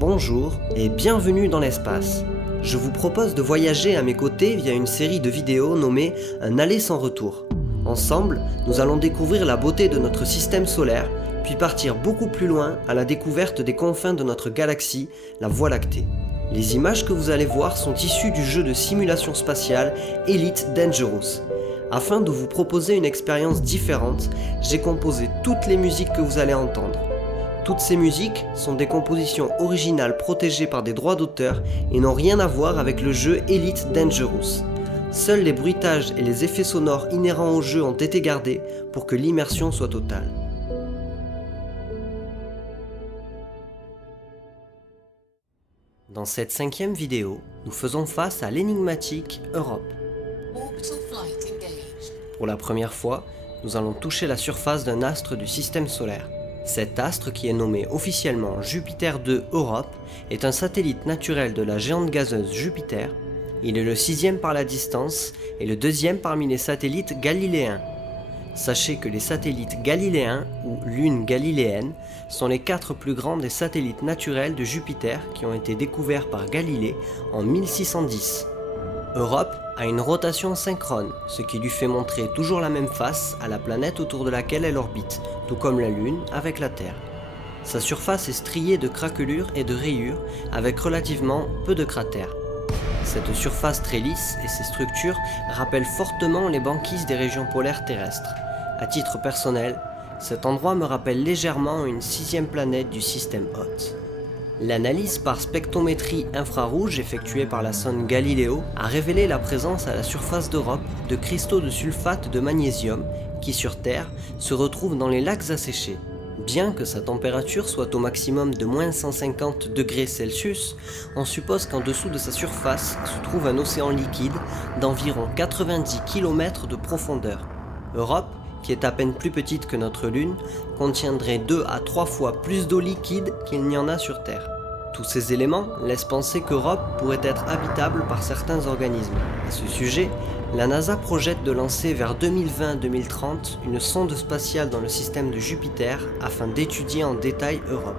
Bonjour et bienvenue dans l'espace. Je vous propose de voyager à mes côtés via une série de vidéos nommée Un aller sans retour. Ensemble, nous allons découvrir la beauté de notre système solaire, puis partir beaucoup plus loin à la découverte des confins de notre galaxie, la Voie lactée. Les images que vous allez voir sont issues du jeu de simulation spatiale Elite Dangerous. Afin de vous proposer une expérience différente, j'ai composé toutes les musiques que vous allez entendre. Toutes ces musiques sont des compositions originales protégées par des droits d'auteur et n'ont rien à voir avec le jeu Elite Dangerous. Seuls les bruitages et les effets sonores inhérents au jeu ont été gardés pour que l'immersion soit totale. Dans cette 5e vidéo, nous faisons face à l'énigmatique Europe. Pour la première fois, nous allons toucher la surface d'un astre du système solaire. Cet astre, qui est nommé officiellement Jupiter 2 Europe, est un satellite naturel de la géante gazeuse Jupiter. Il est le 6e par la distance et le 2e parmi les satellites galiléens. Sachez que les satellites galiléens, ou lunes galiléennes, sont les 4 plus grands des satellites naturels de Jupiter qui ont été découverts par Galilée en 1610. Europe a une rotation synchrone, ce qui lui fait montrer toujours la même face à la planète autour de laquelle elle orbite, tout comme la Lune avec la Terre. Sa surface est striée de craquelures et de rayures, avec relativement peu de cratères. Cette surface très lisse et ses structures rappellent fortement les banquises des régions polaires terrestres. À titre personnel, cet endroit me rappelle légèrement une 6e planète du système Hôte. L'analyse par spectrométrie infrarouge effectuée par la sonde Galileo a révélé la présence à la surface d'Europe de cristaux de sulfate de magnésium qui, sur Terre, se retrouvent dans les lacs asséchés. Bien que sa température soit au maximum de moins 150 degrés Celsius, on suppose qu'en dessous de sa surface se trouve un océan liquide d'environ 90 km de profondeur. Europe, qui est à peine plus petite que notre Lune, contiendrait 2 à 3 fois plus d'eau liquide qu'il n'y en a sur Terre. Tous ces éléments laissent penser qu'Europe pourrait être habitable par certains organismes. À ce sujet, la NASA projette de lancer vers 2020-2030 une sonde spatiale dans le système de Jupiter afin d'étudier en détail Europe.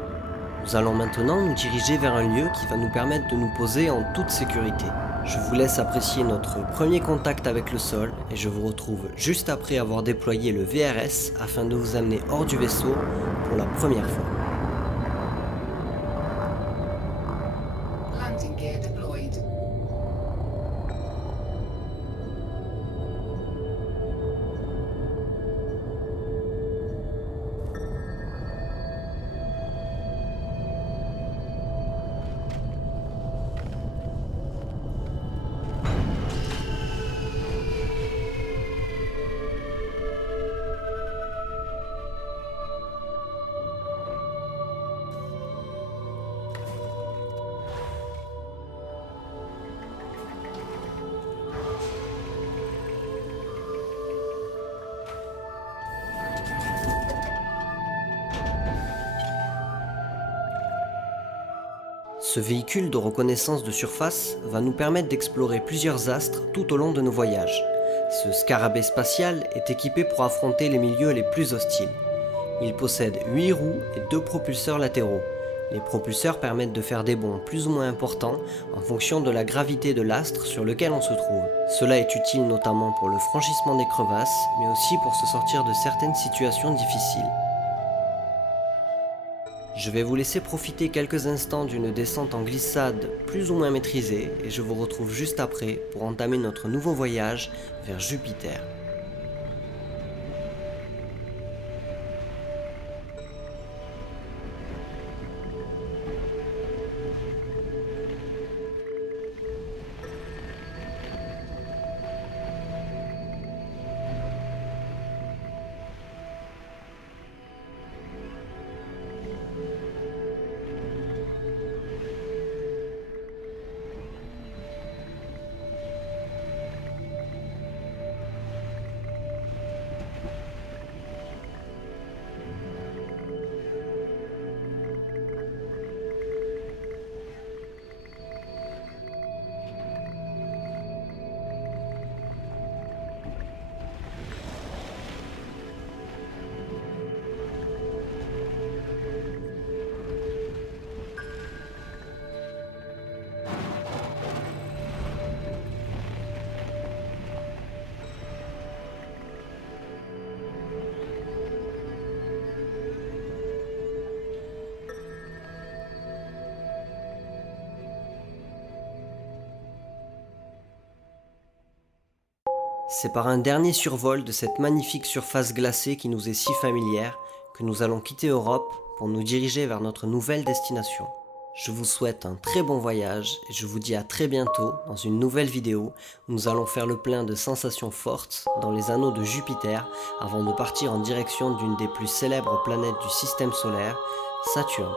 Nous allons maintenant nous diriger vers un lieu qui va nous permettre de nous poser en toute sécurité. Je vous laisse apprécier notre premier contact avec le sol et je vous retrouve juste après avoir déployé le VRS afin de vous amener hors du vaisseau pour la première fois. Landing gear deployed. Ce véhicule de reconnaissance de surface va nous permettre d'explorer plusieurs astres tout au long de nos voyages. Ce scarabée spatial est équipé pour affronter les milieux les plus hostiles. Il possède 8 roues et 2 propulseurs latéraux. Les propulseurs permettent de faire des bonds plus ou moins importants en fonction de la gravité de l'astre sur lequel on se trouve. Cela est utile notamment pour le franchissement des crevasses, mais aussi pour se sortir de certaines situations difficiles. Je vais vous laisser profiter quelques instants d'une descente en glissade plus ou moins maîtrisée et je vous retrouve juste après pour entamer notre nouveau voyage vers Jupiter. C'est par un dernier survol de cette magnifique surface glacée qui nous est si familière que nous allons quitter Europe pour nous diriger vers notre nouvelle destination. Je vous souhaite un très bon voyage et je vous dis à très bientôt dans une nouvelle vidéo où nous allons faire le plein de sensations fortes dans les anneaux de Jupiter avant de partir en direction d'une des plus célèbres planètes du système solaire, Saturne.